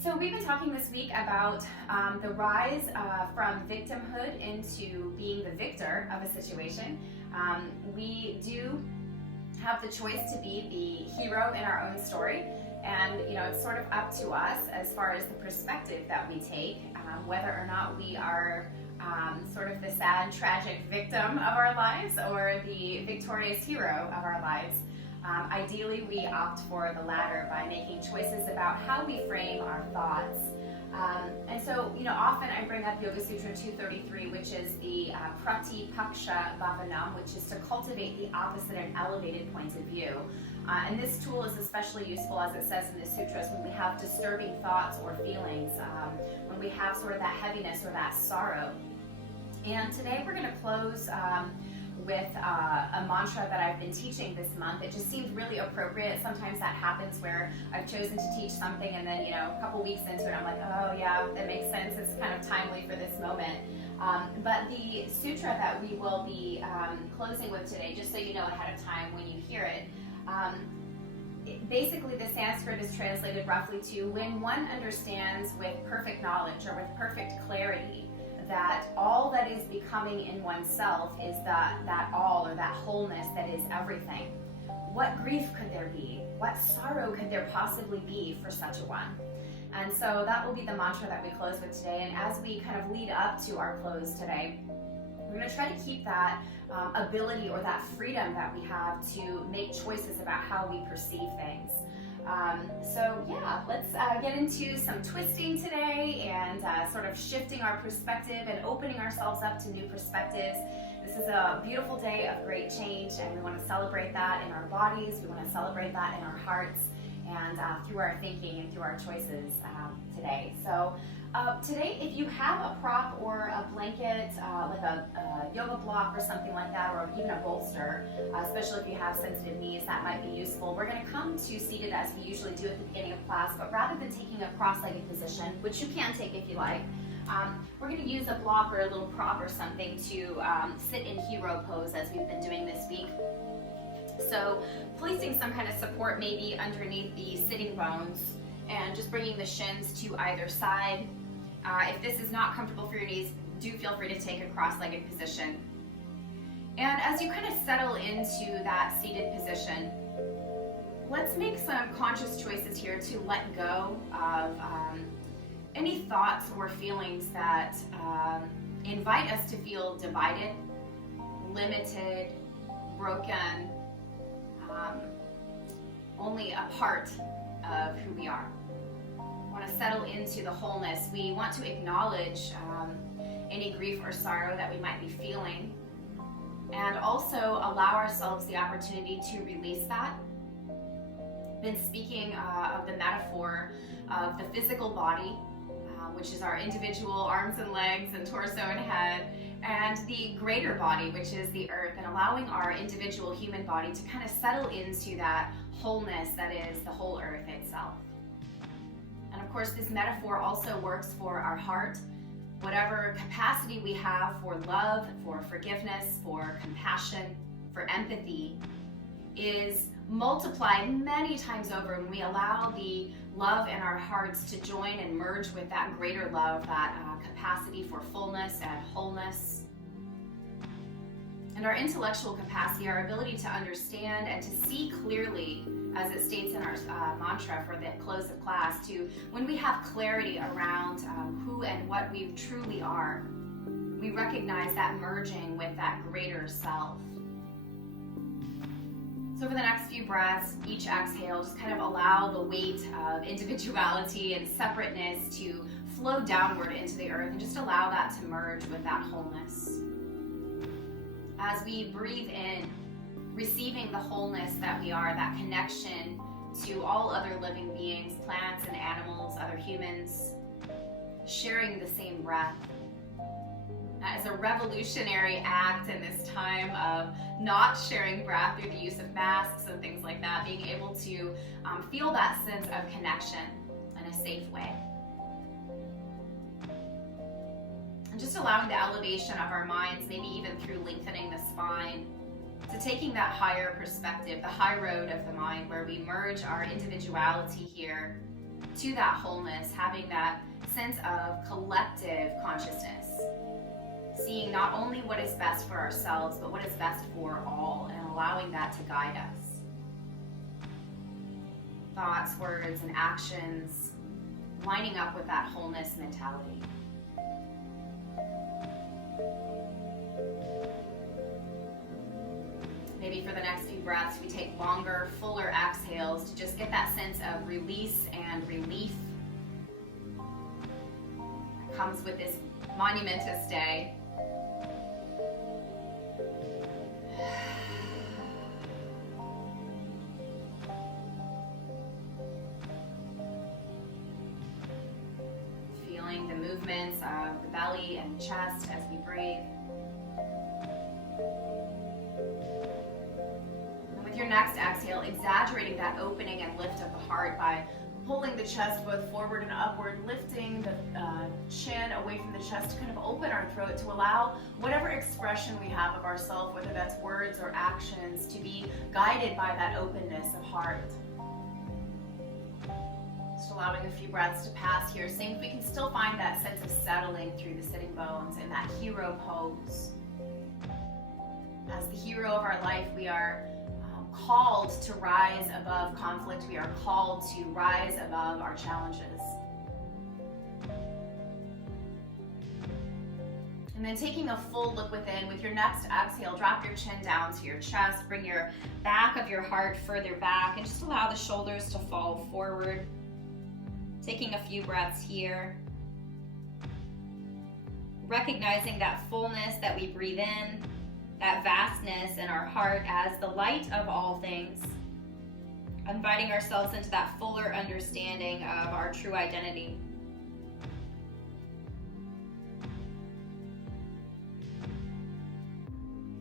So we've been talking this week about the rise from victimhood into being the victor of a situation. We do have the choice to be the hero in our own story, and it's sort of up to us as far as the perspective that we take, whether or not we are sort of the sad, tragic victim of our lives or the victorious hero of our lives. Ideally, we opt for the latter by making choices about how we frame our thoughts. And so, often I bring up Yoga Sutra 233, which is the Pratipaksha Bhavanam, which is to cultivate the opposite and elevated point of view. And this tool is especially useful, as it says in the sutras, when we have disturbing thoughts or feelings, when we have sort of that heaviness or that sorrow. And today we're going to close with a mantra that I've been teaching this month. It just seemed really appropriate. Sometimes that happens where I've chosen to teach something and then, a couple weeks into it, I'm like, oh yeah, that makes sense. It's kind of timely for this moment. But the sutra that we will be closing with today, just so you know ahead of time when you hear it, basically the Sanskrit is translated roughly to when one understands with perfect knowledge or with perfect clarity that all that is becoming in oneself is that all or that wholeness that is everything. What grief could there be? What sorrow could there possibly be for such a one? And so that will be the mantra that we close with today. And as we kind of lead up to our close today, we're going to try to keep that ability or that freedom that we have to make choices about how we perceive things. So yeah, let's get into some twisting today and sort of shifting our perspective and opening ourselves up to new perspectives. This is a beautiful day of great change, and we want to celebrate that in our bodies. We want to celebrate that in our hearts and through our thinking and through our choices today. So today, if you have a prop or a blanket, like a yoga block or something like that, or even a bolster, especially if you have sensitive knees, that might be useful. We're going to come to seated as we usually do at the beginning of class, but rather than taking a cross-legged position, which you can take if you like, we're going to use a block or a little prop or something to sit in hero pose as we've been doing this week. So placing some kind of support maybe underneath the sitting bones and just bringing the shins to either side. If this is not comfortable for your knees, do feel free to take a cross-legged position. And as you kind of settle into that seated position, let's make some conscious choices here to let go of any thoughts or feelings that invite us to feel divided, limited, broken, only a part of who we are. We want to settle into the wholeness. We want to acknowledge any grief or sorrow that we might be feeling, and also allow ourselves the opportunity to release that. Been speaking of the metaphor of the physical body, which is our individual arms and legs and torso and head, and the greater body, which is the earth, and allowing our individual human body to kind of settle into that wholeness that is the whole earth itself. And of course, this metaphor also works for our heart. Whatever capacity we have for love, for forgiveness, for compassion, for empathy is multiplied many times over when we allow the love in our hearts to join and merge with that greater love, that capacity for fullness and wholeness. And our intellectual capacity, our ability to understand and to see clearly, as it states in our mantra for the close of class, to when we have clarity around who and what we truly are, we recognize that merging with that greater self. So for the next few breaths, each exhale, just kind of allow the weight of individuality and separateness to flow downward into the earth, and just allow that to merge with that wholeness. As we breathe in, receiving the wholeness that we are, that connection to all other living beings, plants and animals, other humans, sharing the same breath. As a revolutionary act in this time of not sharing breath through the use of masks and things like that, being able to feel that sense of connection in a safe way. And just allowing the elevation of our minds, maybe even through lengthening the spine, to taking that higher perspective, the high road of the mind, where we merge our individuality here to that wholeness, having that sense of collective consciousness, seeing not only what is best for ourselves, but what is best for all, and allowing that to guide us. Thoughts, words, and actions lining up with that wholeness mentality. Maybe for the next few breaths, we take longer, fuller exhales to just get that sense of release and relief that comes with this monumentous day. Feeling the movements of the belly and chest as we breathe. Your next exhale, exaggerating that opening and lift of the heart by pulling the chest both forward and upward, lifting the chin away from the chest to kind of open our throat to allow whatever expression we have of ourselves, whether that's words or actions, to be guided by that openness of heart. Just allowing a few breaths to pass here, seeing if we can still find that sense of settling through the sitting bones in that hero pose. As the hero of our life, we are called to rise above conflict. We are called to rise above our challenges. And then taking a full look within, with your next exhale, drop your chin down to your chest, bring your back of your heart further back, and just allow the shoulders to fall forward. Taking a few breaths here. Recognizing that fullness that we breathe in, that vastness in our heart as the light of all things. Inviting ourselves into that fuller understanding of our true identity.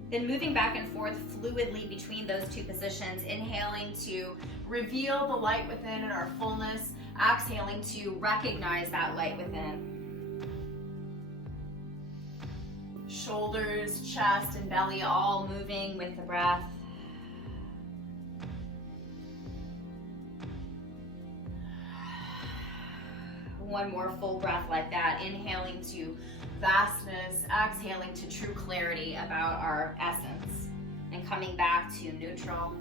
Then moving back and forth fluidly between those two positions, inhaling to reveal the light within in our fullness, exhaling to recognize that light within. Shoulders, chest, and belly all moving with the breath. One more full breath like that, inhaling to vastness, exhaling to true clarity about our essence, and coming back to neutral.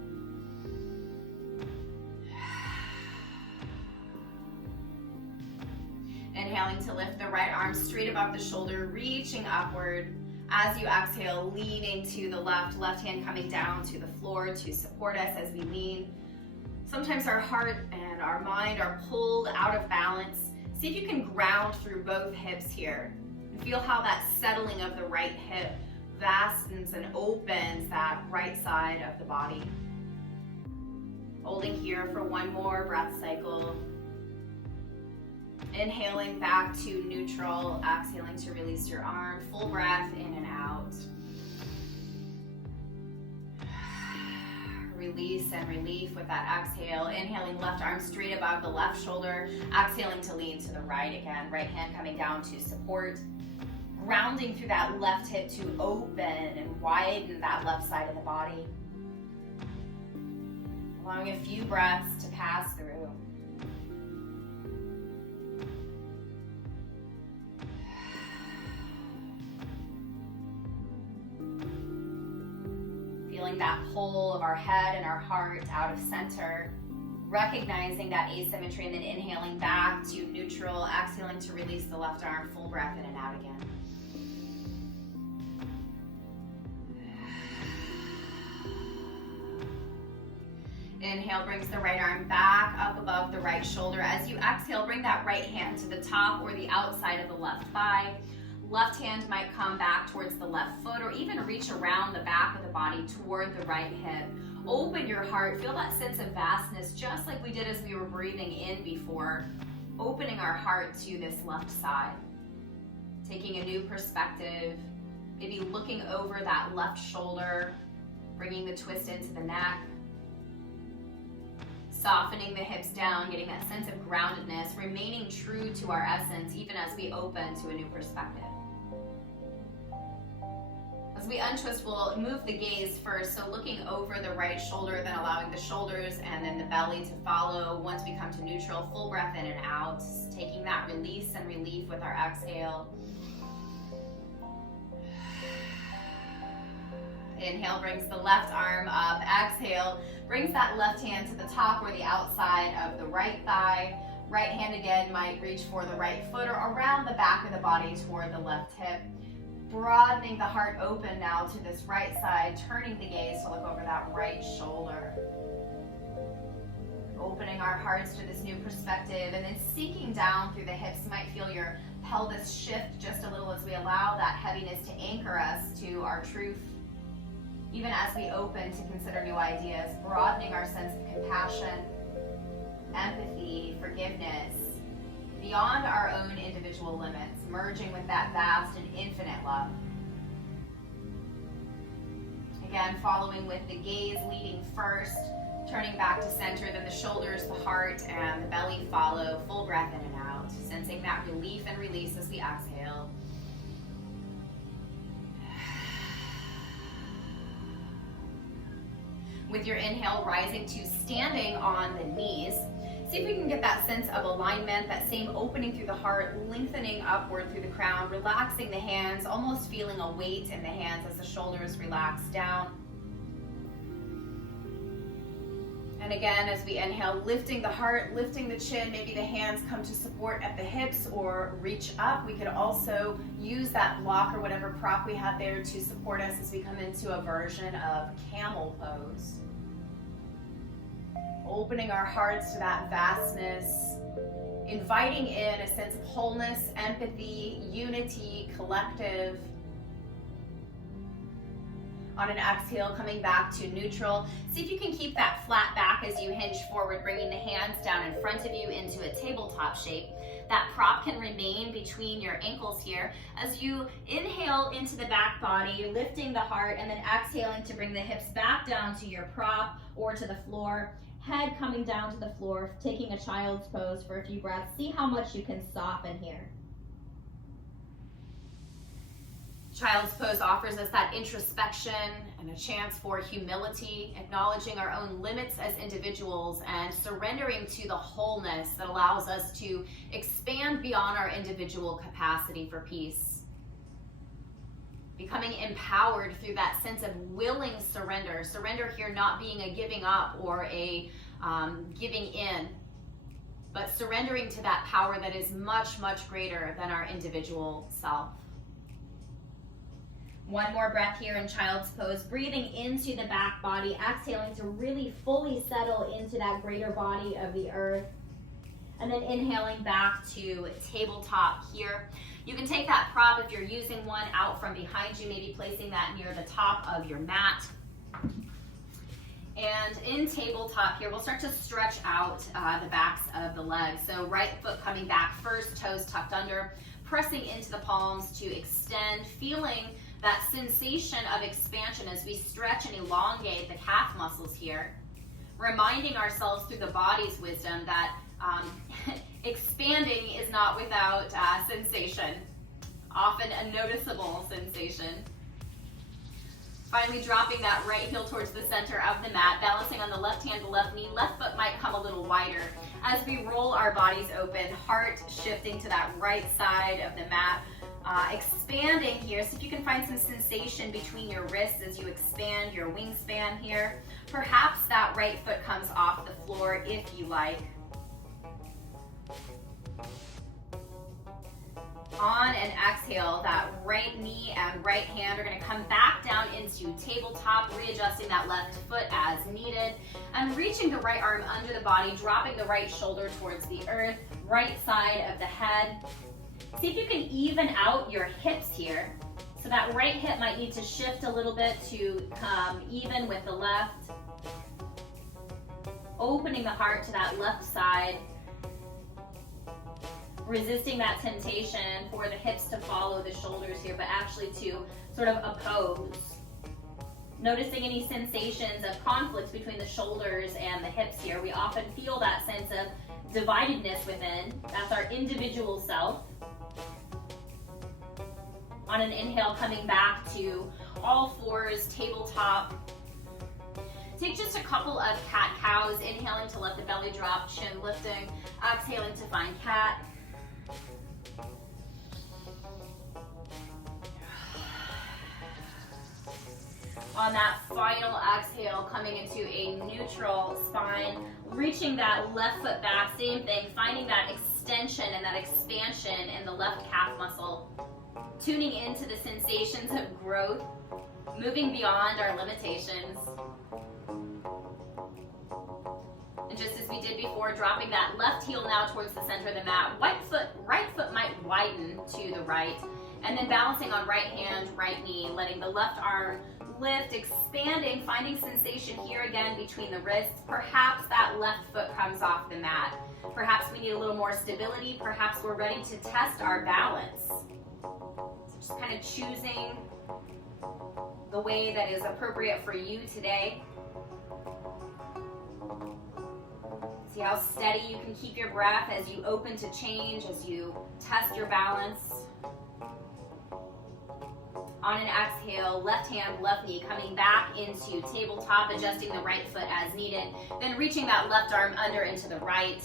Inhaling to lift the right arm straight above the shoulder, reaching upward. As you exhale, leaning to the left hand coming down to the floor to support us as we lean. Sometimes our heart and our mind are pulled out of balance. See if you can ground through both hips here. And feel how that settling of the right hip vastens and opens that right side of the body. Holding here for one more breath cycle. Inhaling back to neutral, exhaling to release your arm. Full breath in and out. Release and relief with that exhale. Inhaling left arm straight above the left shoulder. Exhaling to lean to the right again. Right hand coming down to support. Grounding through that left hip to open and widen that left side of the body. Allowing a few breaths to pass through. Feeling that pull of our head and our heart out of center. Recognizing that asymmetry and then inhaling back to neutral. Exhaling to release the left arm. Full breath in and out again. Inhale brings the right arm back up above the right shoulder. As you exhale, bring that right hand to the top or the outside of the left thigh. Left hand might come back towards the left foot or even reach around the back of the body toward the right hip. Open your heart. Feel that sense of vastness just like we did as we were breathing in before. Opening our heart to this left side. Taking a new perspective. Maybe looking over that left shoulder. Bringing the twist into the neck. Softening the hips down, getting that sense of groundedness, remaining true to our essence even as we open to a new perspective. As As we untwist, we'll move the gaze first, so looking over the right shoulder, then allowing the shoulders and then the belly to follow. Once we come to neutral, full breath in and out, taking that release and relief with our exhale. Inhale brings the left arm up. Exhale brings that left hand to the top or the outside of the right thigh. Right hand again might reach for the right foot or around the back of the body toward the left hip. Broadening the heart open now to this right side, turning the gaze to look over that right shoulder. Opening our hearts to this new perspective, and then sinking down through the hips. You might feel your pelvis shift just a little as we allow that heaviness to anchor us to our truth. Even as we open to consider new ideas, broadening our sense of compassion, empathy, forgiveness, beyond our own individual limits, merging with that vast and infinite love. Again, following with the gaze leading first, turning back to center, then the shoulders, the heart, and the belly follow. Full breath in and out, sensing that relief and release as we exhale. With your inhale, rising to standing on the knees. See if we can get that sense of alignment, that same opening through the heart, lengthening upward through the crown, relaxing the hands, almost feeling a weight in the hands as the shoulders relax down. And again, as we inhale, lifting the heart, lifting the chin, maybe the hands come to support at the hips or reach up. We could also use that block or whatever prop we have there to support us as we come into a version of camel pose. Opening our hearts to that vastness, inviting in a sense of wholeness, empathy, unity, collective. On an exhale, coming back to neutral. See if you can keep that flat back as you hinge forward, bringing the hands down in front of you into a tabletop shape. That prop can remain between your ankles here. As you inhale into the back body, lifting the heart, and then exhaling to bring the hips back down to your prop or to the floor. Head coming down to the floor, taking a child's pose for a few breaths. See how much you can soften here. Child's pose offers us that introspection and a chance for humility, acknowledging our own limits as individuals and surrendering to the wholeness that allows us to expand beyond our individual capacity for peace. Becoming empowered through that sense of willing surrender. Surrender here not being a giving up or a giving in, but surrendering to that power that is much, much greater than our individual self. One more breath here in child's pose, breathing into the back body, exhaling to really fully settle into that greater body of the earth. And then inhaling back to tabletop here. You can take that prop if you're using one out from behind you, maybe placing that near the top of your mat. And in tabletop here, we'll start to stretch out the backs of the legs. So right foot coming back first, toes tucked under, pressing into the palms to extend, feeling that sensation of expansion as we stretch and elongate the calf muscles here. Reminding ourselves through the body's wisdom that expanding is not without sensation, often a noticeable sensation. Finally, dropping that right heel towards the center of the mat, balancing on the left hand, the left knee. Left foot might come a little wider as we roll our bodies open, heart shifting to that right side of the mat. Expanding here, so if you can find some sensation between your wrists as you expand your wingspan here. Perhaps that right foot comes off the floor if you like. On an exhale, that right knee and right hand are going to come back down into tabletop, readjusting that left foot as needed, and reaching the right arm under the body, dropping the right shoulder towards the earth, right side of the head. See if you can even out your hips here. So that right hip might need to shift a little bit to come even with the left. Opening the heart to that left side. Resisting that temptation for the hips to follow the shoulders here, but actually to sort of oppose. Noticing any sensations of conflict between the shoulders and the hips here. We often feel that sense of dividedness within. That's our individual self. On an inhale, coming back to all fours, tabletop. Take just a couple of cat-cows, inhaling to let the belly drop, chin lifting, exhaling to find cat. On that final exhale, coming into a neutral spine, reaching that left foot back, same thing, finding that extension and that expansion in the left calf muscle, tuning into the sensations of growth, moving beyond our limitations. And just as we did before, dropping that left heel now towards the center of the mat, right foot might widen to the right, and then balancing on right hand, right knee, letting the left arm lift, expanding, finding sensation here again between the wrists. Perhaps that left foot comes off the mat. Perhaps we need a little more stability. Perhaps we're ready to test our balance. So just kind of choosing the way that is appropriate for you today. See how steady you can keep your breath as you open to change, as you test your balance. On an exhale, left hand, left knee, coming back into tabletop, adjusting the right foot as needed. Then reaching that left arm under into the right,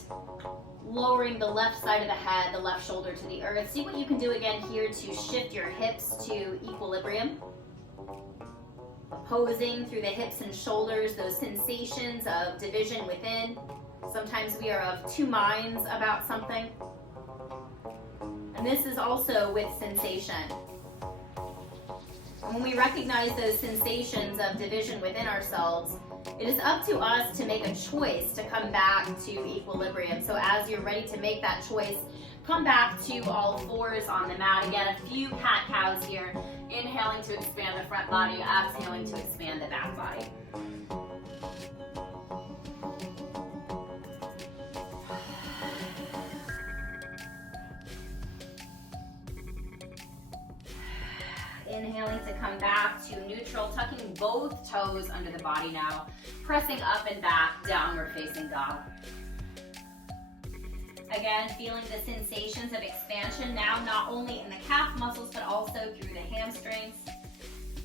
lowering the left side of the head, the left shoulder to the earth. See what you can do again here to shift your hips to equilibrium. Opposing through the hips and shoulders, those sensations of division within. Sometimes we are of two minds about something. And this is also with sensation. And when we recognize those sensations of division within ourselves, it is up to us to make a choice to come back to equilibrium. So as you're ready to make that choice, come back to all fours on the mat. Again, a few cat-cows here. Inhaling to expand the front body, exhaling to expand the back body. Inhaling to come back to neutral, tucking both toes under the body now, pressing up and back, downward facing dog. Again, feeling the sensations of expansion now, not only in the calf muscles, but also through the hamstrings.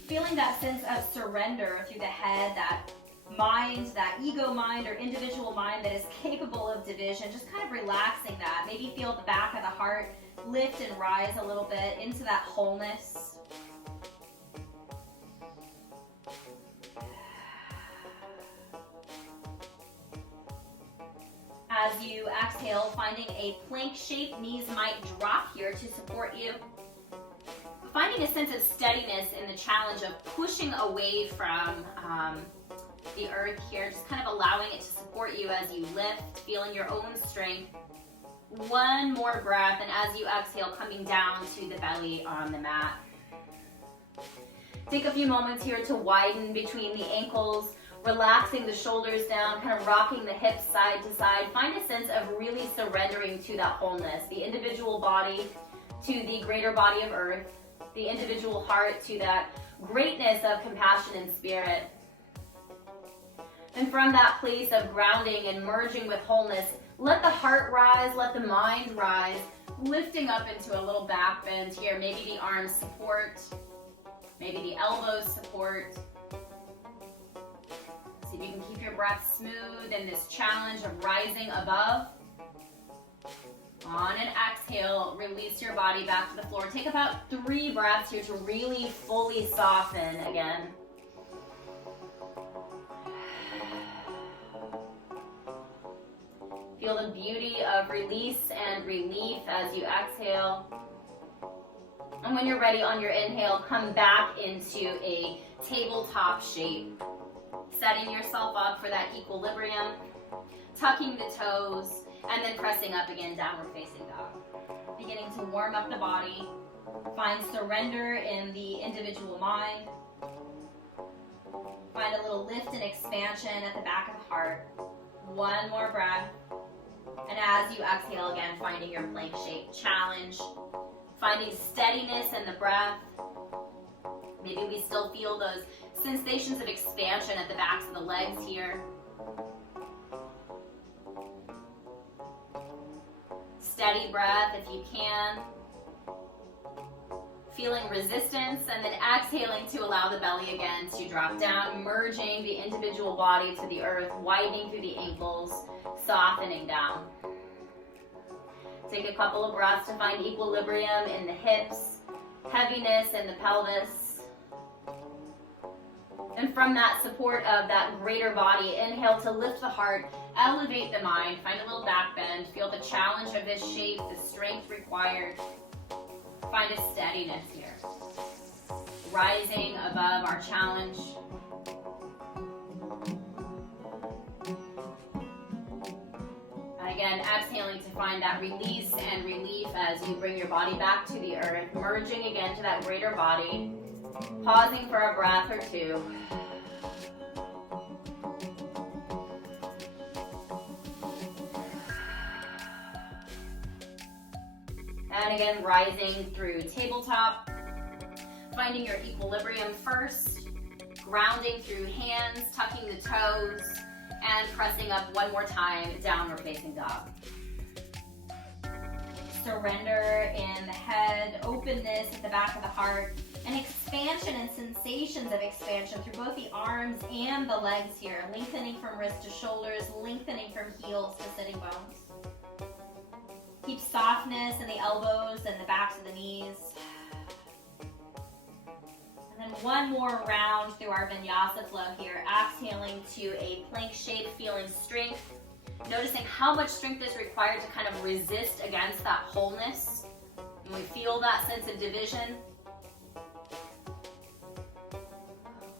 Feeling that sense of surrender through the head, that mind, that ego mind or individual mind that is capable of division, just kind of relaxing that. Maybe feel the back of the heart lift and rise a little bit into that wholeness. As you exhale, finding a plank shape, knees might drop here to support you. Finding a sense of steadiness in the challenge of pushing away from the earth here, just kind of allowing it to support you as you lift, feeling your own strength. One more breath, and as you exhale, coming down to the belly on the mat. Take a few moments here to widen between the ankles, relaxing the shoulders down, kind of rocking the hips side to side. Find a sense of really surrendering to that wholeness, the individual body to the greater body of earth, the individual heart to that greatness of compassion and spirit. And from that place of grounding and merging with wholeness, let the heart rise, let the mind rise, lifting up into a little back bend here. Maybe the arms support, maybe the elbows support. See if you can keep your breath smooth in this challenge of rising above. On an exhale, release your body back to the floor. Take about 3 breaths here to really fully soften again. Feel the beauty of release and relief as you exhale. And when you're ready on your inhale, come back into a tabletop shape. Setting yourself up for that equilibrium, tucking the toes, and then pressing up again, downward facing dog. Beginning to warm up the body, find surrender in the individual mind. Find a little lift and expansion at the back of the heart. One more breath. And as you exhale again, finding your plank shape challenge, finding steadiness in the breath. Maybe we still feel those sensations of expansion at the backs of the legs here. Steady breath if you can. feeling resistance, and then exhaling to allow the belly again to drop down, merging the individual body to the earth, widening through the ankles, softening down. Take a couple of breaths to find equilibrium in the hips, heaviness in the pelvis. And from that support of that greater body, inhale to lift the heart, elevate the mind, find a little back bend, feel the challenge of this shape, the strength required. Find a steadiness here. Rising above our challenge. And again, exhaling to find that release and relief as you bring your body back to the earth, merging again to that greater body. Pausing for a breath or two. And again, rising through tabletop. Finding your equilibrium first. Grounding through hands, tucking the toes, and pressing up one more time, downward facing dog. Surrender in the head, openness at the back of the heart, and expansion and sensations of expansion through both the arms and the legs here, lengthening from wrist to shoulders, lengthening from heels to sitting bones. Keep softness in the elbows and the backs of the knees. And then one more round through our vinyasa flow here, exhaling to a plank shape, feeling strength. Noticing how much strength is required to kind of resist against that wholeness. And we feel that sense of division.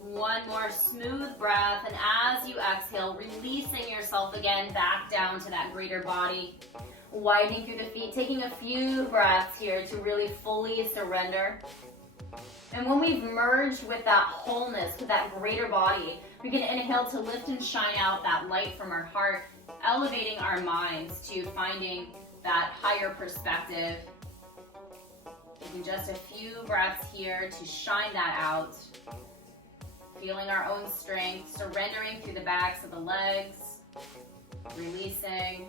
One more smooth breath, and as you exhale, releasing yourself again back down to that greater body. Widening through the feet, taking a few breaths here to really fully surrender. And when we've merged with that wholeness, with that greater body, we can inhale to lift and shine out that light from our heart, elevating our minds to finding that higher perspective. Taking just a few breaths here to shine that out. Feeling our own strength, surrendering through the backs of the legs, releasing.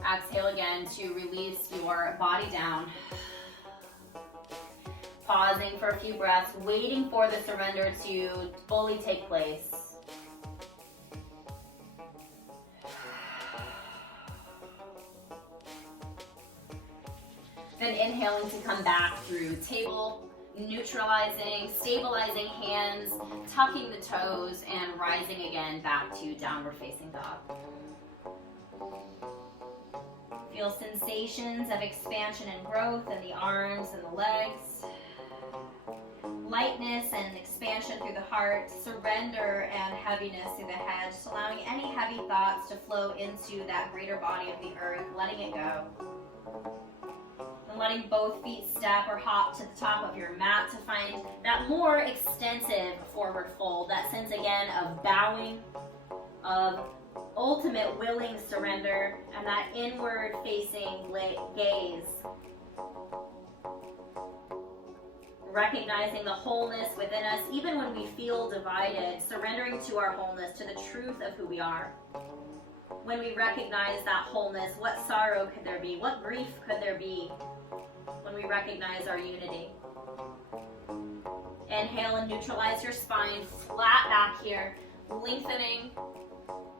Exhale again to release your body down. Pausing for a few breaths, waiting for the surrender to fully take place. Then inhaling to come back through table, neutralizing, stabilizing hands, tucking the toes, and rising again back to downward facing dog. Feel sensations of expansion and growth in the arms and the legs. Lightness and expansion through the heart, surrender and heaviness through the head, just allowing any heavy thoughts to flow into that greater body of the earth, letting it go. And letting both feet step or hop to the top of your mat to find that more extensive forward fold, that sense again of bowing, of ultimate willing surrender, and that inward facing gaze. Recognizing the wholeness within us, even when we feel divided, surrendering to our wholeness, to the truth of who we are. When we recognize that wholeness, what sorrow could there be? What grief could there be when we recognize our unity? Inhale and neutralize your spine, flat back here, lengthening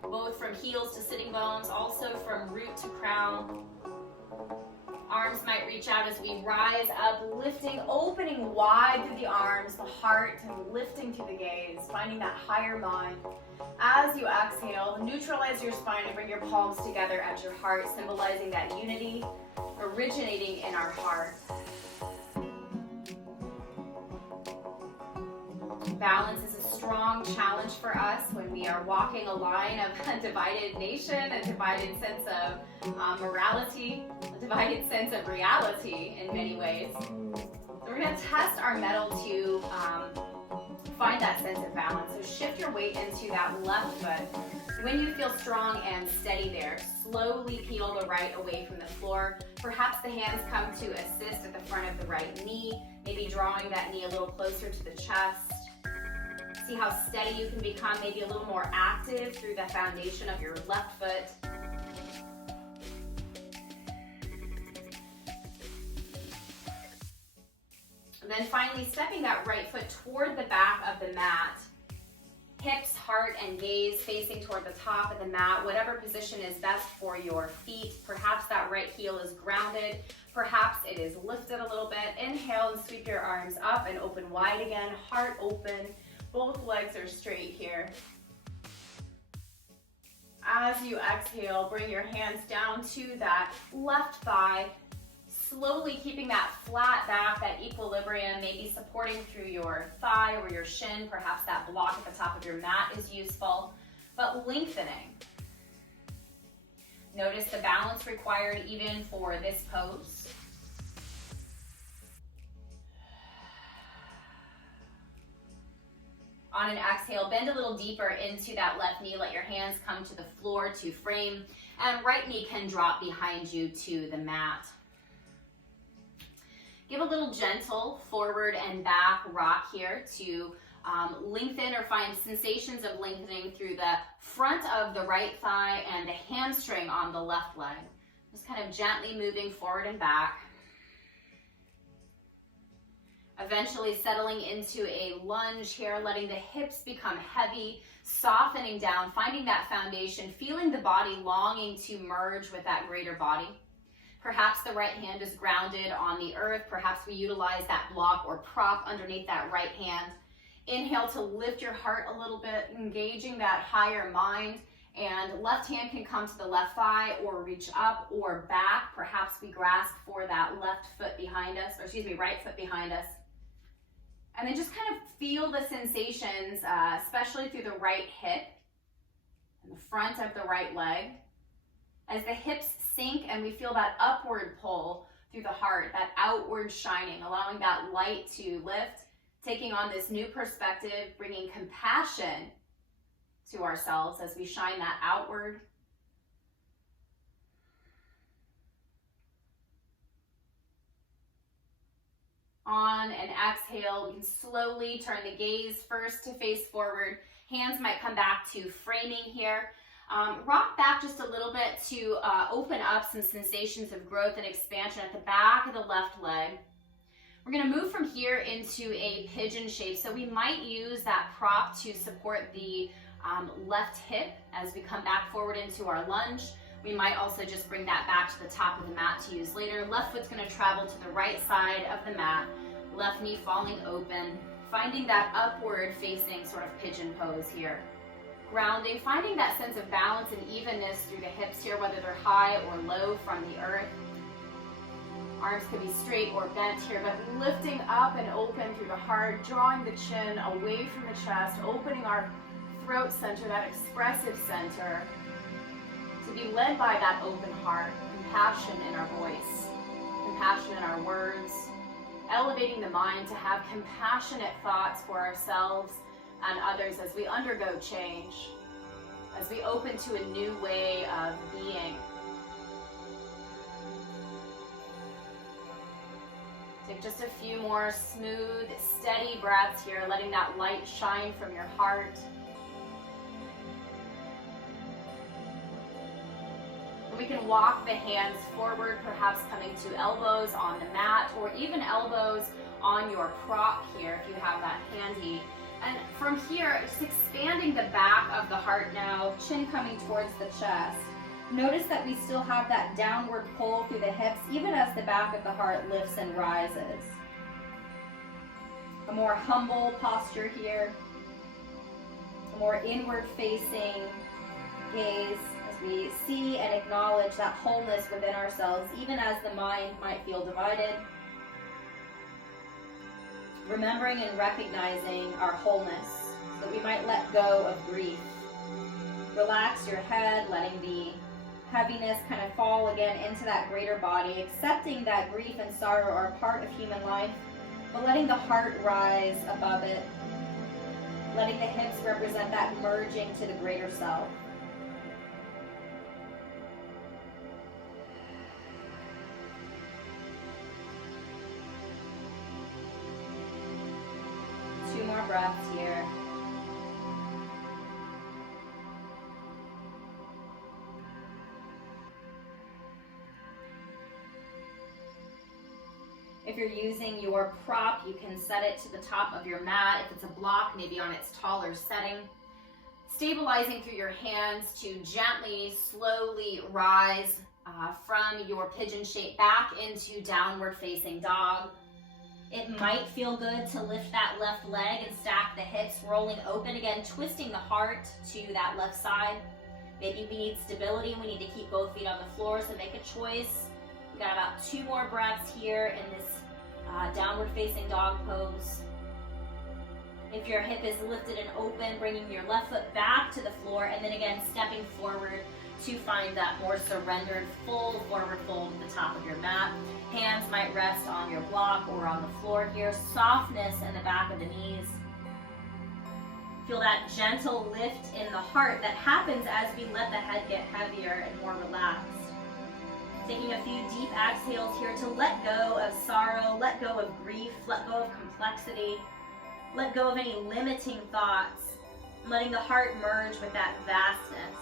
both from heels to sitting bones, also from root to crown. Arms might reach out as we rise up, lifting, opening wide through the arms, the heart, and lifting through the gaze, finding that higher mind. As you exhale, neutralize your spine and bring your palms together at your heart, symbolizing that unity originating in our heart. Balance is a strong challenge for us when we are walking a line of a divided nation, a divided sense of morality, a divided sense of reality in many ways. So we're going to test our mettle to find that sense of balance. So shift your weight into that left foot. When you feel strong and steady there, slowly peel the right away from the floor. Perhaps the hands come to assist at the front of the right knee, maybe drawing that knee a little closer to the chest. See how steady you can become, maybe a little more active through the foundation of your left foot. And then finally, stepping that right foot toward the back of the mat. Hips, heart, and gaze facing toward the top of the mat, whatever position is best for your feet. Perhaps that right heel is grounded. Perhaps it is lifted a little bit. Inhale and sweep your arms up and open wide again. Heart open. Both legs are straight here. As you exhale, bring your hands down to that left thigh. Slowly keeping that flat back, that equilibrium, maybe supporting through your thigh or your shin. Perhaps that block at the top of your mat is useful, but lengthening. Notice the balance required even for this pose. On an exhale, bend a little deeper into that left knee. Let your hands come to the floor to frame, and right knee can drop behind you to the mat. Give a little gentle forward and back rock here to lengthen or find sensations of lengthening through the front of the right thigh and the hamstring on the left leg. Just kind of gently moving forward and back. Eventually settling into a lunge here, letting the hips become heavy, softening down, finding that foundation, feeling the body longing to merge with that greater body. Perhaps the right hand is grounded on the earth. Perhaps we utilize that block or prop underneath that right hand. Inhale to lift your heart a little bit, engaging that higher mind. And left hand can come to the left thigh or reach up or back. Perhaps we grasp for that left foot behind us, or excuse me, right foot behind us. And then just kind of feel the sensations, especially through the right hip and the front of the right leg. As the hips sink and we feel that upward pull through the heart, that outward shining, allowing that light to lift, taking on this new perspective, bringing compassion to ourselves as we shine that outward. On an exhale, we can slowly turn the gaze first to face forward. Hands might come back to framing here. Rock back just a little bit to open up some sensations of growth and expansion at the back of the left leg. We're going to move from here into a pigeon shape. So we might use that prop to support the left hip as we come back forward into our lunge. We might also just bring that back to the top of the mat to use later. Left foot's going to travel to the right side of the mat. Left knee falling open. Finding that upward facing sort of pigeon pose here. Grounding, finding that sense of balance and evenness through the hips here, whether they're high or low from the earth. Arms could be straight or bent here, but lifting up and open through the heart, drawing the chin away from the chest, opening our throat center, that expressive center, to be led by that open heart, compassion in our voice, compassion in our words, elevating the mind to have compassionate thoughts for ourselves and others as we undergo change, as we open to a new way of being. Take just a few more smooth, steady breaths here, letting that light shine from your heart. And we can walk the hands forward, perhaps coming to elbows on the mat, or even elbows on your prop here if you have that handy. And from here, just expanding the back of the heart now, chin coming towards the chest. Notice that we still have that downward pull through the hips, even as the back of the heart lifts and rises. A more humble posture here. A more inward facing gaze as we see and acknowledge that wholeness within ourselves, even as the mind might feel divided. Remembering and recognizing our wholeness so that we might let go of grief. Relax your head, letting the heaviness kind of fall again into that greater body, accepting that grief and sorrow are a part of human life, but letting the heart rise above it, letting the hips represent that merging to the greater self. Two more breaths here. If you're using your prop, you can set it to the top of your mat. If it's a block, maybe on its taller setting. Stabilizing through your hands to gently, slowly rise from your pigeon shape back into downward facing dog. It might feel good to lift that left leg and stack the hips, rolling open again, twisting the heart to that left side. Maybe we need stability and we need to keep both feet on the floor, so make a choice. We got about 2 more breaths here in this downward facing dog pose. If your hip is lifted and open, bringing your left foot back to the floor, and then again stepping forward to find that more surrendered full forward fold at the top of your mat. Hands might rest on your block or on the floor here. Softness in the back of the knees. Feel that gentle lift in the heart that happens as we let the head get heavier and more relaxed. Taking a few deep exhales here to let go of sorrow, let go of grief, let go of complexity, let go of any limiting thoughts, letting the heart merge with that vastness.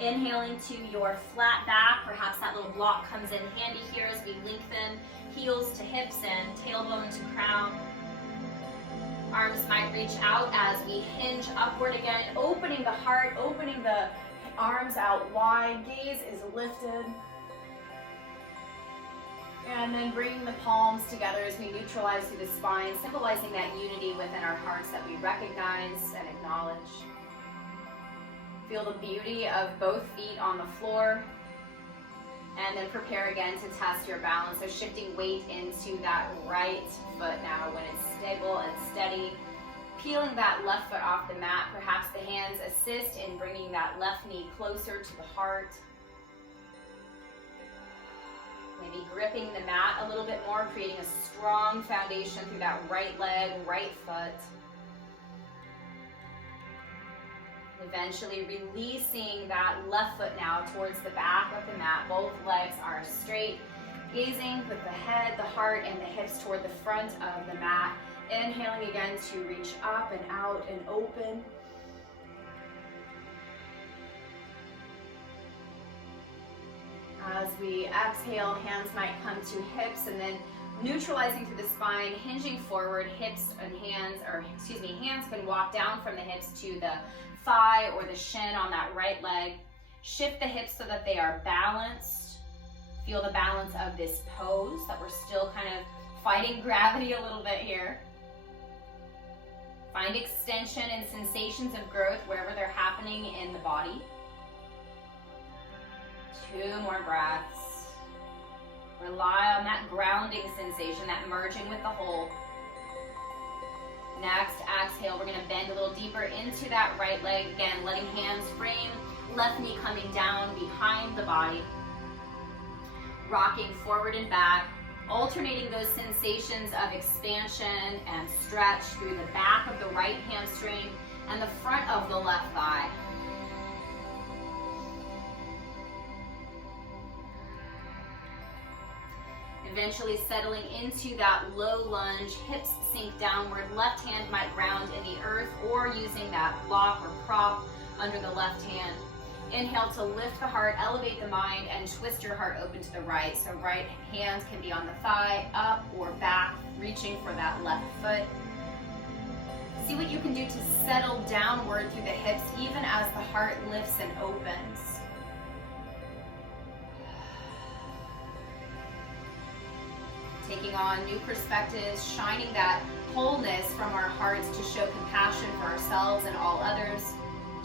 Inhaling to your flat back, perhaps that little block comes in handy here as we lengthen heels to hips and tailbone to crown. Arms might reach out as we hinge upward again, opening the heart, opening the arms out wide, gaze is lifted. And then bringing the palms together as we neutralize through the spine, symbolizing that unity within our hearts that we recognize and acknowledge. Feel the beauty of both feet on the floor. And then prepare again to test your balance. So shifting weight into that right foot now when it's stable and steady. Peeling that left foot off the mat. Perhaps the hands assist in bringing that left knee closer to the heart. Maybe gripping the mat a little bit more, creating a strong foundation through that right leg, right foot. Eventually releasing that left foot now towards the back of the mat. Both legs are straight. Gazing with the head, the heart, and the hips toward the front of the mat. Inhaling again to reach up and out and open. As we exhale, hands might come to hips and then neutralizing through the spine, hinging forward, hips and hands, hands can walk down from the hips to the thigh or the shin on that right leg. Shift the hips so that they are balanced. Feel the balance of this pose, that we're still kind of fighting gravity a little bit here. Find extension and sensations of growth wherever they're happening in the body. 2 more breaths. Rely on that grounding sensation, that merging with the whole. Next exhale, we're going to bend a little deeper into that right leg. Again, letting hands frame, left knee coming down behind the body. Rocking forward and back, alternating those sensations of expansion and stretch through the back of the right hamstring and the front of the left thigh. Eventually settling into that low lunge, hips sink downward, left hand might ground in the earth or using that block or prop under the left hand. Inhale to lift the heart, elevate the mind, and twist your heart open to the right. So right hand can be on the thigh, up or back, reaching for that left foot. See what you can do to settle downward through the hips even as the heart lifts and opens. Taking on new perspectives, shining that wholeness from our hearts to show compassion for ourselves and all others,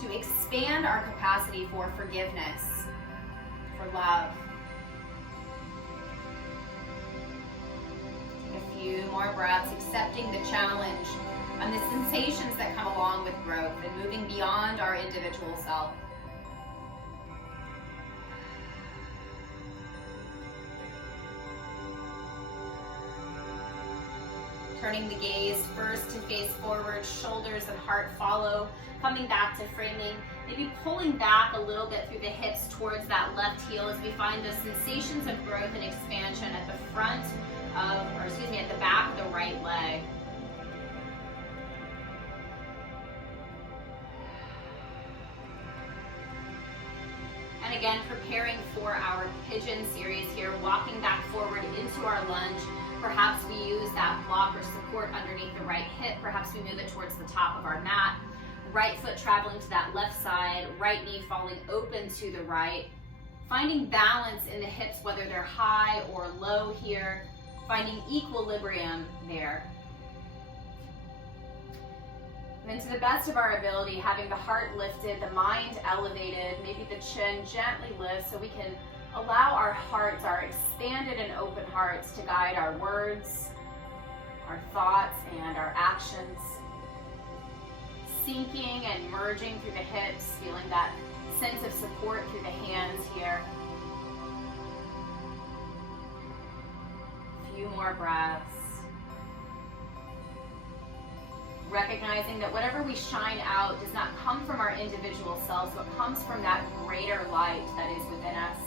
to expand our capacity for forgiveness, for love. Take a few more breaths, accepting the challenge and the sensations that come along with growth and moving beyond our individual self. Turning the gaze first to face forward, shoulders and heart follow, coming back to framing, maybe pulling back a little bit through the hips towards that left heel as we find those sensations of growth and expansion at the front of, at the back of the right leg. And again, preparing for our pigeon series here, walking back forward into our lunge. Perhaps we use that block or support underneath the right hip. Perhaps we move it towards the top of our mat. Right foot traveling to that left side, right knee falling open to the right. Finding balance in the hips, whether they're high or low here. Finding equilibrium there. And then to the best of our ability, having the heart lifted, the mind elevated, maybe the chin gently lifts so we can allow our hearts, our expanded and open hearts, to guide our words, our thoughts, and our actions. Sinking and merging through the hips, feeling that sense of support through the hands here. A few more breaths. Recognizing that whatever we shine out does not come from our individual selves, but comes from that greater light that is within us.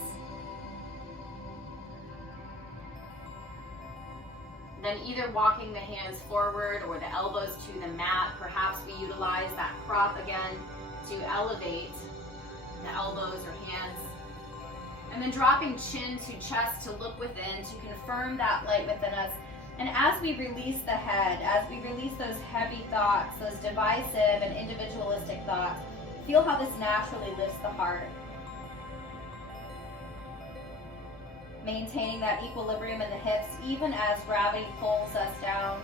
Then either walking the hands forward or the elbows to the mat. Perhaps we utilize that prop again to elevate the elbows or hands. And then dropping chin to chest to look within, to confirm that light within us. And as we release the head, as we release those heavy thoughts, those divisive and individualistic thoughts, feel how this naturally lifts the heart. Maintaining that equilibrium in the hips, even as gravity pulls us down.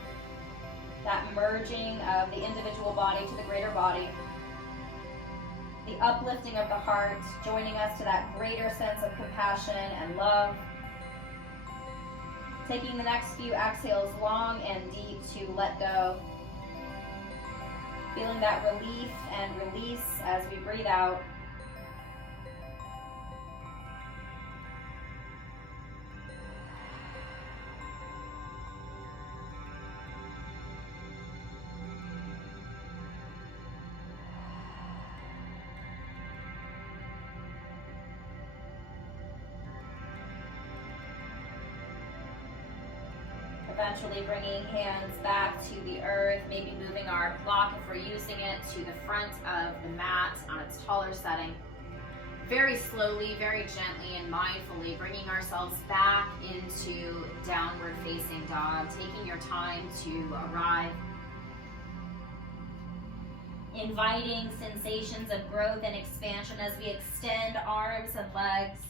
That merging of the individual body to the greater body. The uplifting of the heart, joining us to that greater sense of compassion and love. Taking the next few exhales long and deep to let go. Feeling that relief and release as we breathe out. Eventually bringing hands back to the earth, maybe moving our block if we're using it to the front of the mat on its taller setting. Very slowly, very gently and mindfully bringing ourselves back into downward facing dog, taking your time to arrive. Inviting sensations of growth and expansion as we extend arms and legs.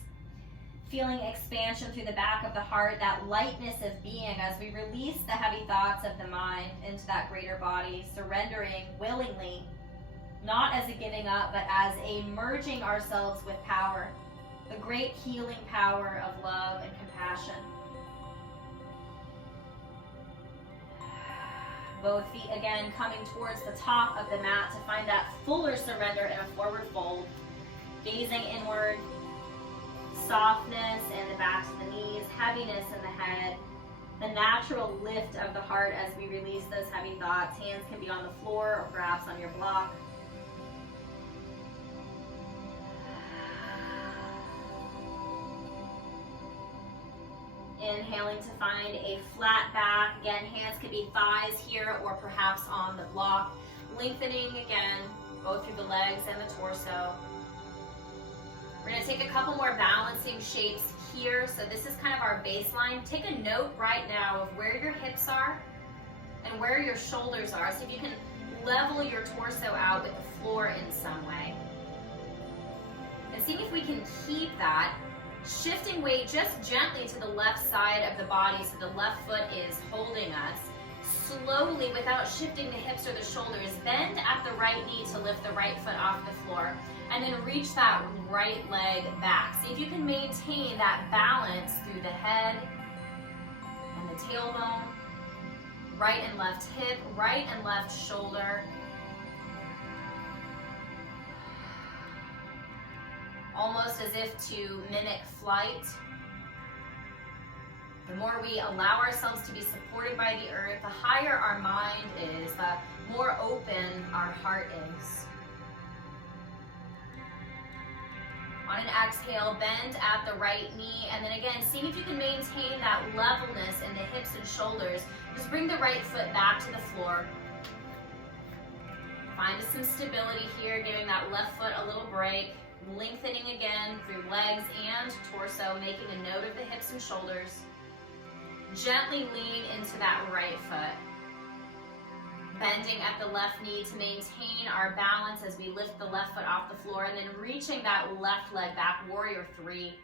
Feeling expansion through the back of the heart, that lightness of being as we release the heavy thoughts of the mind into that greater body, surrendering willingly, not as a giving up, but as a merging ourselves with power, the great healing power of love and compassion. Both feet again coming towards the top of the mat to find that fuller surrender in a forward fold, gazing inward. Softness in the backs of the knees, heaviness in the head, the natural lift of the heart as we release those heavy thoughts. Hands can be on the floor or perhaps on your block. Inhaling to find a flat back. Again, hands could be thighs here or perhaps on the block. Lengthening again, both through the legs and the torso. We're going to take a couple more balancing shapes here. So this is kind of our baseline. Take a note right now of where your hips are and where your shoulders are. So if you can level your torso out with the floor in some way. And see if we can keep that. Shifting weight just gently to the left side of the body so the left foot is holding us. Slowly, without shifting the hips or the shoulders, bend at the right knee to lift the right foot off the floor. And then reach that right leg back. See if you can maintain that balance through the head and the tailbone, right and left hip, right and left shoulder. Almost as if to mimic flight. The more we allow ourselves to be supported by the earth, the higher our mind is, the more open our heart is. On an exhale, bend at the right knee, and then again, see if you can maintain that levelness in the hips and shoulders. Just bring the right foot back to the floor. Find some stability here, giving that left foot a little break. Lengthening again through legs and torso, making a note of the hips and shoulders. Gently lean into that right foot. Bending at the left knee to maintain our balance as we lift the left foot off the floor, and then reaching that left leg back, warrior three.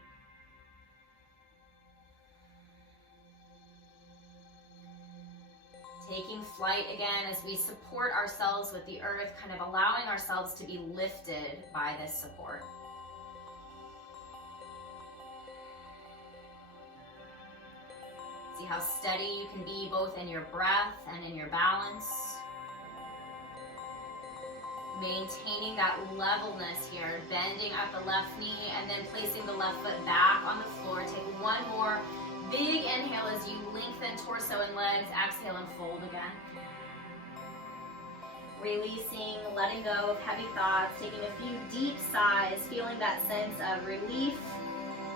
Taking flight again as we support ourselves with the earth, kind of allowing ourselves to be lifted by this support. See how steady you can be both in your breath and in your balance. Maintaining that levelness here, bending at the left knee and then placing the left foot back on the floor. Take one more big inhale as you lengthen torso and legs. Exhale and fold again. Releasing, letting go of heavy thoughts, taking a few deep sighs, feeling that sense of relief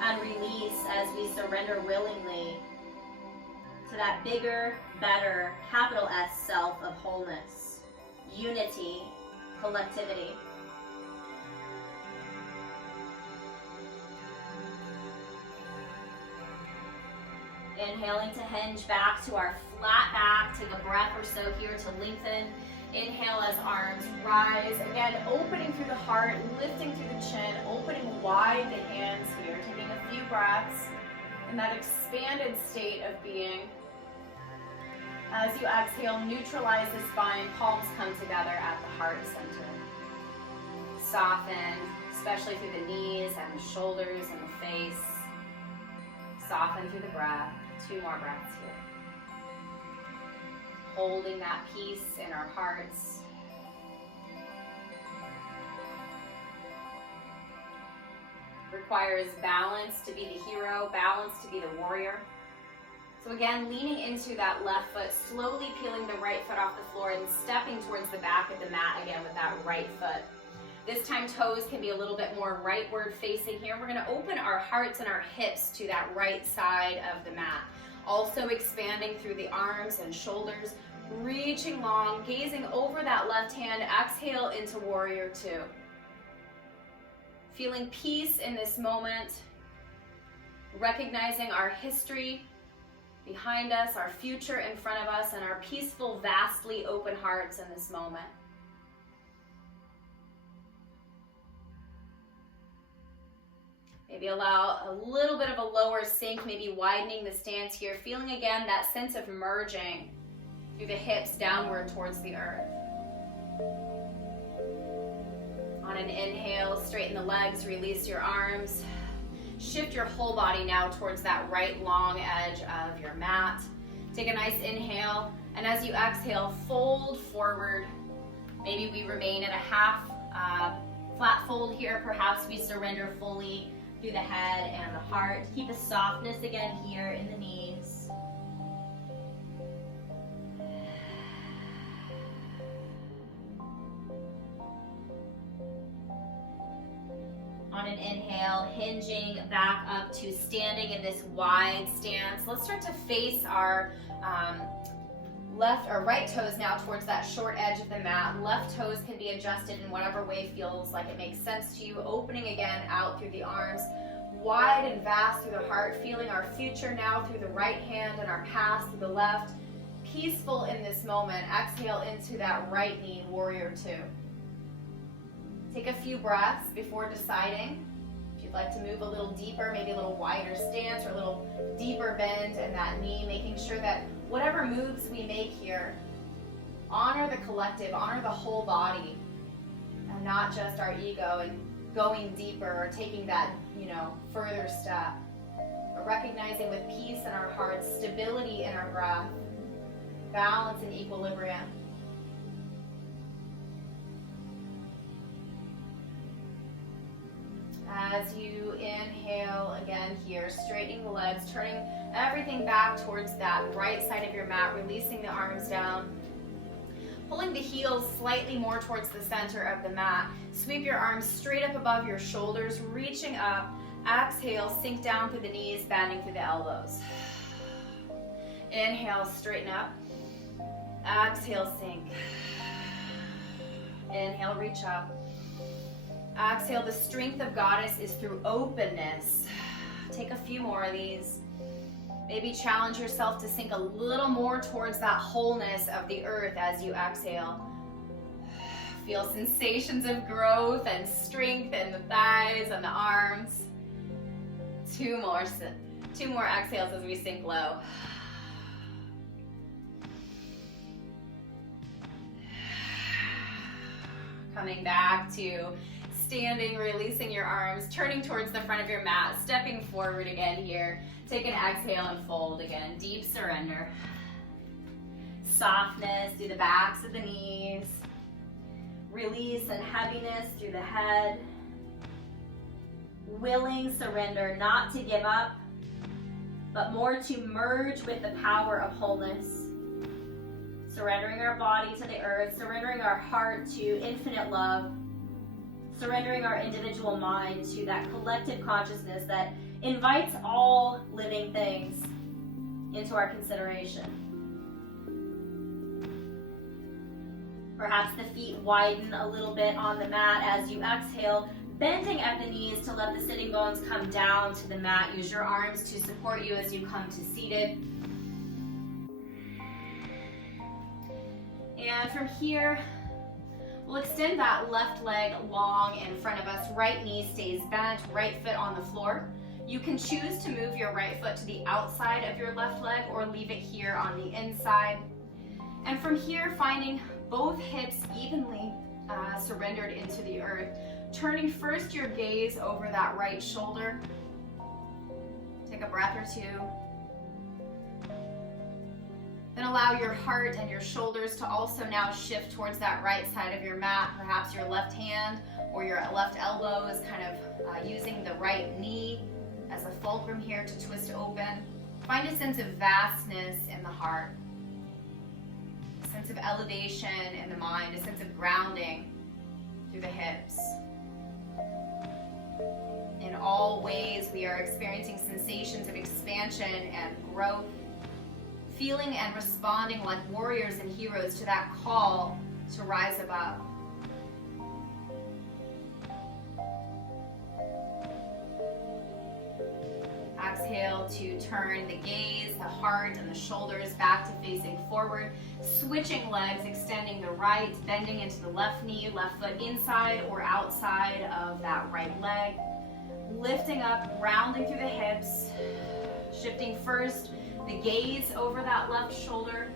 and release as we surrender willingly to that bigger, better, capital S self of wholeness, unity, collectivity. Inhaling to hinge back to our flat back. Take a breath or so here to lengthen. Inhale as arms rise. Again, opening through the heart, lifting through the chin, opening wide the hands here. Taking a few breaths in that expanded state of being. As you exhale, neutralize the spine, palms come together at the heart center. Soften, especially through the knees and the shoulders and the face. Soften through the breath. 2 more breaths here. Holding that peace in our hearts. Requires balance to be the hero, balance to be the warrior. So again, leaning into that left foot, slowly peeling the right foot off the floor and stepping towards the back of the mat again with that right foot. This time toes can be a little bit more rightward facing here. We're gonna open our hearts and our hips to that right side of the mat. Also expanding through the arms and shoulders, reaching long, gazing over that left hand. Exhale into warrior two. Feeling peace in this moment, recognizing our history behind us, our future in front of us, and our peaceful, vastly open hearts in this moment. Maybe allow a little bit of a lower sink, maybe widening the stance here, feeling again that sense of merging through the hips downward towards the earth. On an inhale, straighten the legs, release your arms. Shift your whole body now towards that right long edge of your mat. Take a nice inhale, and as you exhale, fold forward. Maybe we remain at a half flat fold here. Perhaps we surrender fully through the head and the heart. Keep a softness again here in the knees. On an inhale, hinging back up to standing in this wide stance. Let's start to face our left or right toes now towards that short edge of the mat. Left toes can be adjusted in whatever way feels like it makes sense to you. Opening again out through the arms, wide and vast through the heart, feeling our future now through the right hand and our past through the left. Peaceful in this moment. Exhale into that right knee, warrior two. Take a few breaths before deciding if you'd like to move a little deeper, maybe a little wider stance or a little deeper bend in that knee, making sure that whatever moves we make here, honor the collective, honor the whole body, and not just our ego and going deeper or taking that, further step. But recognizing with peace in our hearts, stability in our breath, balance and equilibrium. As you inhale again here, straightening the legs, turning everything back towards that right side of your mat, releasing the arms down, pulling the heels slightly more towards the center of the mat. Sweep your arms straight up above your shoulders, reaching up. Exhale, sink down through the knees, bending through the elbows. Inhale, straighten up. Exhale, sink. Inhale, reach up. Exhale, the strength of Goddess is through openness. Take a few more of these. Maybe challenge yourself to sink a little more towards that wholeness of the earth as you exhale. Feel sensations of growth and strength in the thighs and the arms. Two more exhales as we sink low. Coming back to standing, releasing your arms, turning towards the front of your mat, stepping forward again here. Take an exhale and fold again. Deep surrender. Softness through the backs of the knees. Release and heaviness through the head. Willing surrender, not to give up, but more to merge with the power of wholeness. Surrendering our body to the earth, surrendering our heart to infinite love, surrendering our individual mind to that collective consciousness that invites all living things into our consideration. Perhaps the feet widen a little bit on the mat as you exhale, bending at the knees to let the sitting bones come down to the mat. Use your arms to support you as you come to seated. And from here, we'll extend that left leg long in front of us. Right knee stays bent, right foot on the floor. You can choose to move your right foot to the outside of your left leg or leave it here on the inside. And from here, finding both hips evenly surrendered into the earth. Turning first your gaze over that right shoulder. Take a breath or two. Then allow your heart and your shoulders to also now shift towards that right side of your mat. Perhaps your left hand or your left elbow is kind of using the right knee as a fulcrum here to twist open. Find a sense of vastness in the heart. A sense of elevation in the mind, a sense of grounding through the hips. In all ways, we are experiencing sensations of expansion and growth, feeling and responding like warriors and heroes to that call to rise above. Exhale to turn the gaze, the heart, and the shoulders back to facing forward. Switching legs, extending the right, bending into the left knee, left foot inside or outside of that right leg. Lifting up, rounding through the hips. Shifting first the gaze over that left shoulder.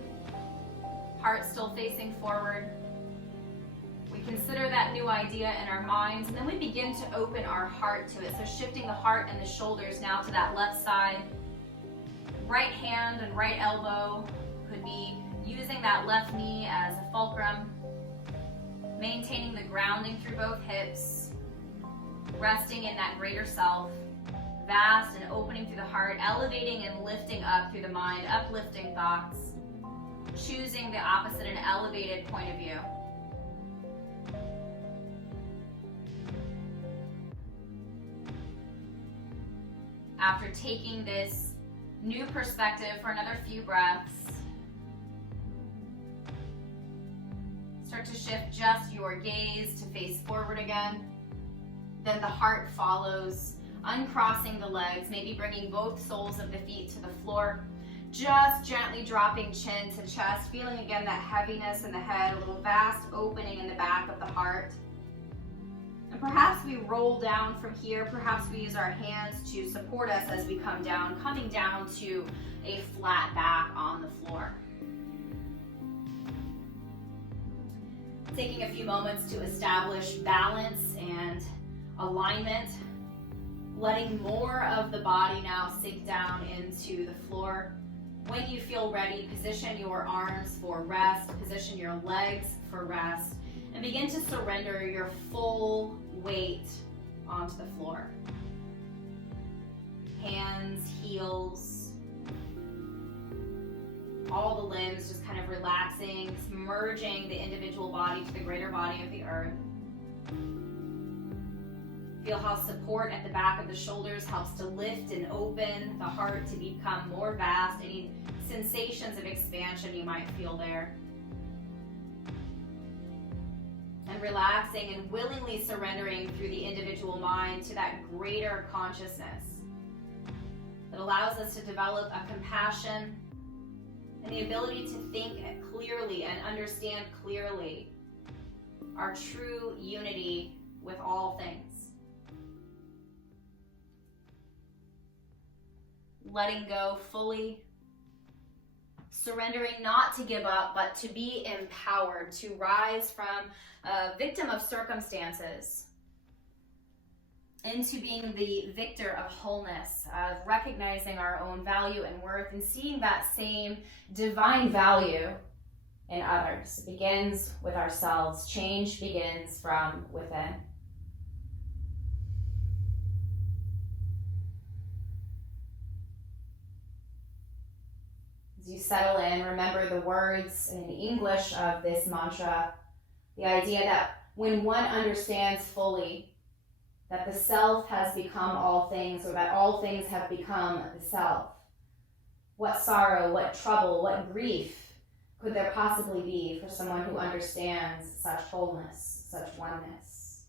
Heart still facing forward. We consider that new idea in our minds, and then we begin to open our heart to it. So shifting the heart and the shoulders now to that left side. Right hand and right elbow could be using that left knee as a fulcrum. Maintaining the grounding through both hips. Resting in that greater self. Vast and opening through the heart. Elevating and lifting up through the mind. Uplifting thoughts. Choosing the opposite, an elevated point of view. After taking this new perspective for another few breaths, start to shift just your gaze to face forward again. Then the heart follows, uncrossing the legs, maybe bringing both soles of the feet to the floor. Just gently dropping chin to chest, feeling again that heaviness in the head, a little vast opening in the back of the heart. And perhaps we roll down from here. Perhaps we use our hands to support us as we come down, coming down to a flat back on the floor. Taking a few moments to establish balance and alignment. Letting more of the body now sink down into the floor. When you feel ready, position your arms for rest, position your legs for rest, and begin to surrender your full weight onto the floor. Hands, heels, all the limbs just kind of relaxing, merging the individual body to the greater body of the earth. Feel how support at the back of the shoulders helps to lift and open the heart to become more vast. Any sensations of expansion you might feel there. and relaxing and willingly surrendering through the individual mind to that greater consciousness that allows us to develop a compassion and the ability to think clearly and understand clearly our true unity with all things. Letting go fully, surrendering not to give up, but to be empowered, to rise from a victim of circumstances into being the victor of wholeness, of recognizing our own value and worth and seeing that same divine value in others. It begins with ourselves. Change begins from within. As you settle in, remember the words in English of this mantra, the idea that when one understands fully that the self has become all things, or that all things have become the self, what sorrow, what trouble, what grief could there possibly be for someone who understands such wholeness, such oneness?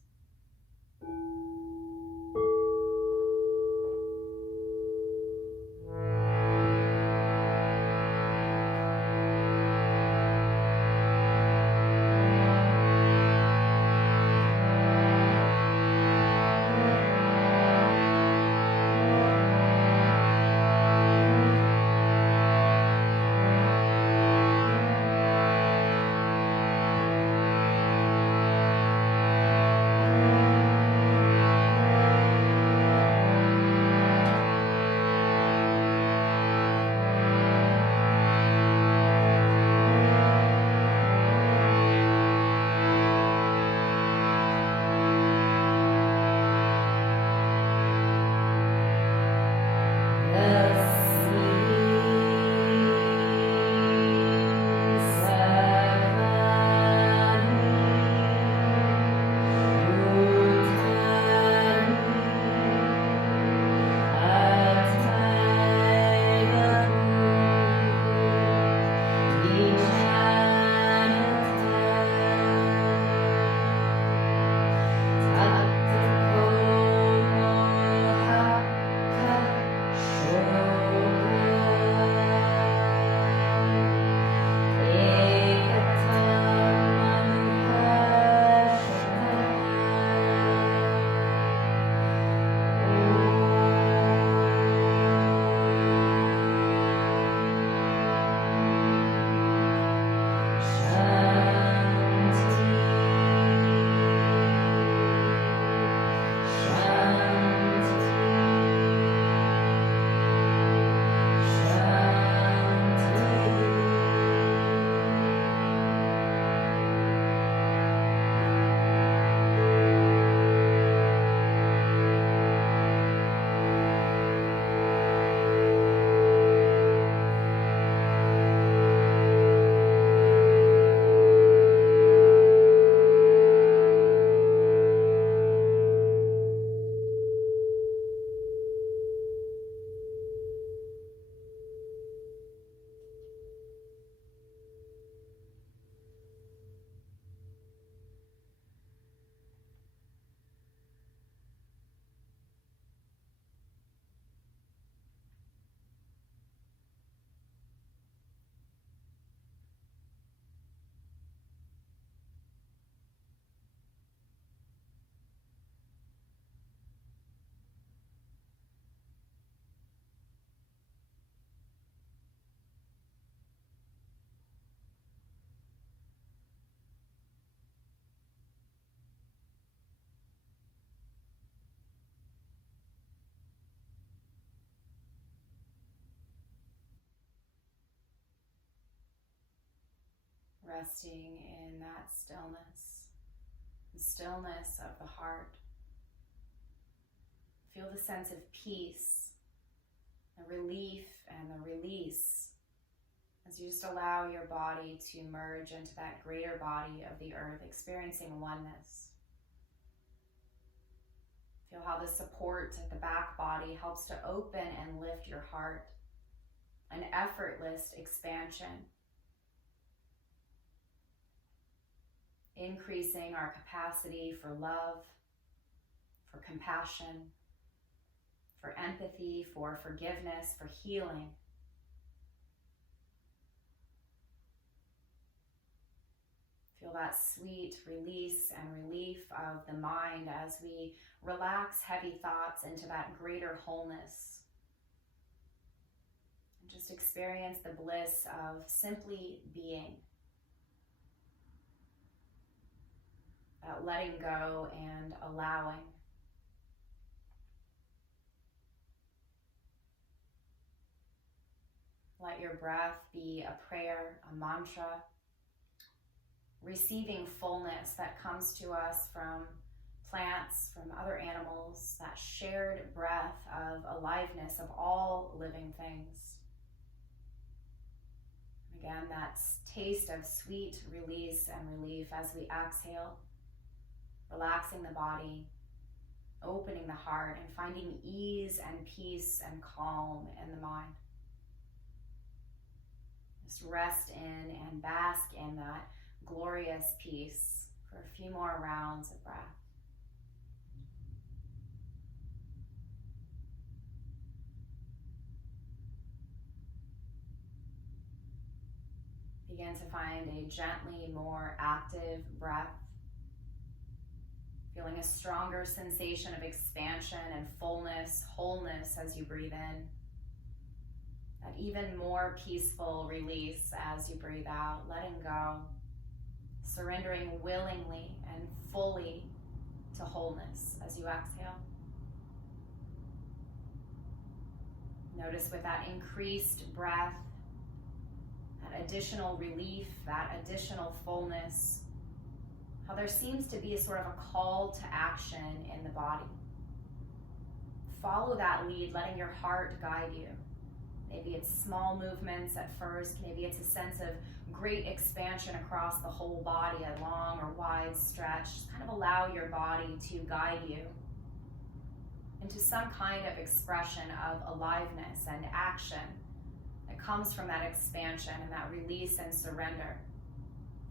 Resting in that stillness, the stillness of the heart. Feel the sense of peace, the relief, and the release as you just allow your body to merge into that greater body of the earth, experiencing oneness. Feel how the support at the back body helps to open and lift your heart, an effortless expansion. increasing our capacity for love, for compassion, for empathy, for forgiveness, for healing. Feel that sweet release and relief of the mind as we relax heavy thoughts into that greater wholeness. And just experience the bliss of simply being. That letting go and allowing. Let your breath be a prayer, a mantra, receiving fullness that comes to us from plants, from other animals, that shared breath of aliveness of all living things. Again, that taste of sweet release and relief as we exhale, relaxing the body, opening the heart, and finding ease and peace and calm in the mind. Just rest in and bask in that glorious peace for a few more rounds of breath. Begin to find a gently more active breath, feeling a stronger sensation of expansion and fullness, wholeness as you breathe in. That even more peaceful release as you breathe out, letting go, surrendering willingly and fully to wholeness as you exhale. Notice with that increased breath, that additional relief, that additional fullness, how there seems to be a sort of a call to action in the body. Follow that lead, letting your heart guide you. Maybe it's small movements at first. Maybe it's a sense of great expansion across the whole body, a long or wide stretch. Just kind of allow your body to guide you into some kind of expression of aliveness and action that comes from that expansion and that release and surrender.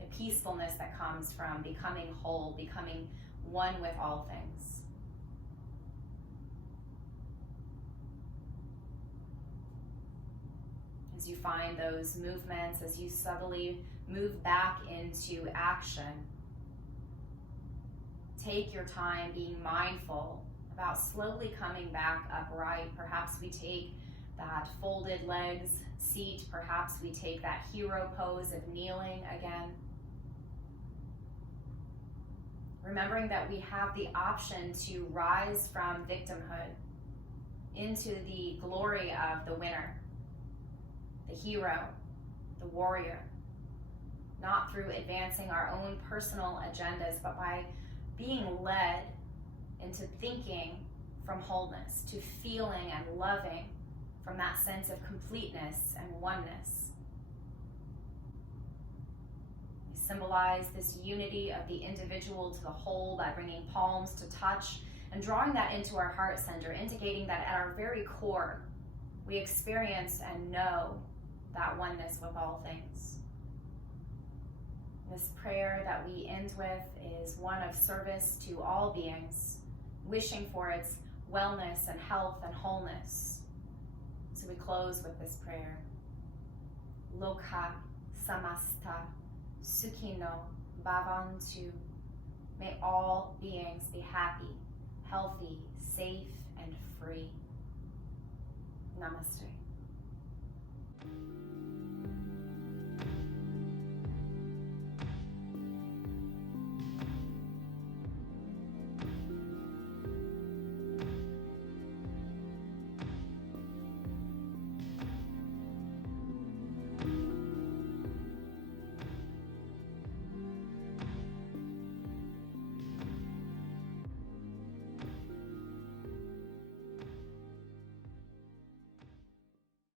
The peacefulness that comes from becoming whole, becoming one with all things. As you find those movements, as you subtly move back into action, take your time being mindful about slowly coming back upright. Perhaps we take that folded legs seat. Perhaps we take that hero pose of kneeling again. Remembering that we have the option to rise from victimhood into the glory of the winner, the hero, the warrior, not through advancing our own personal agendas, but by being led into thinking from wholeness, to feeling and loving from that sense of completeness and oneness. We symbolize this unity of the individual to the whole by bringing palms to touch and drawing that into our heart center, indicating that at our very core, we experience and know that oneness with all things. This prayer that we end with is one of service to all beings, wishing for its wellness and health and wholeness. So we close with this prayer. Lokha samasta sukhino bhavantu. May all beings be happy, healthy, safe, and free. Namaste.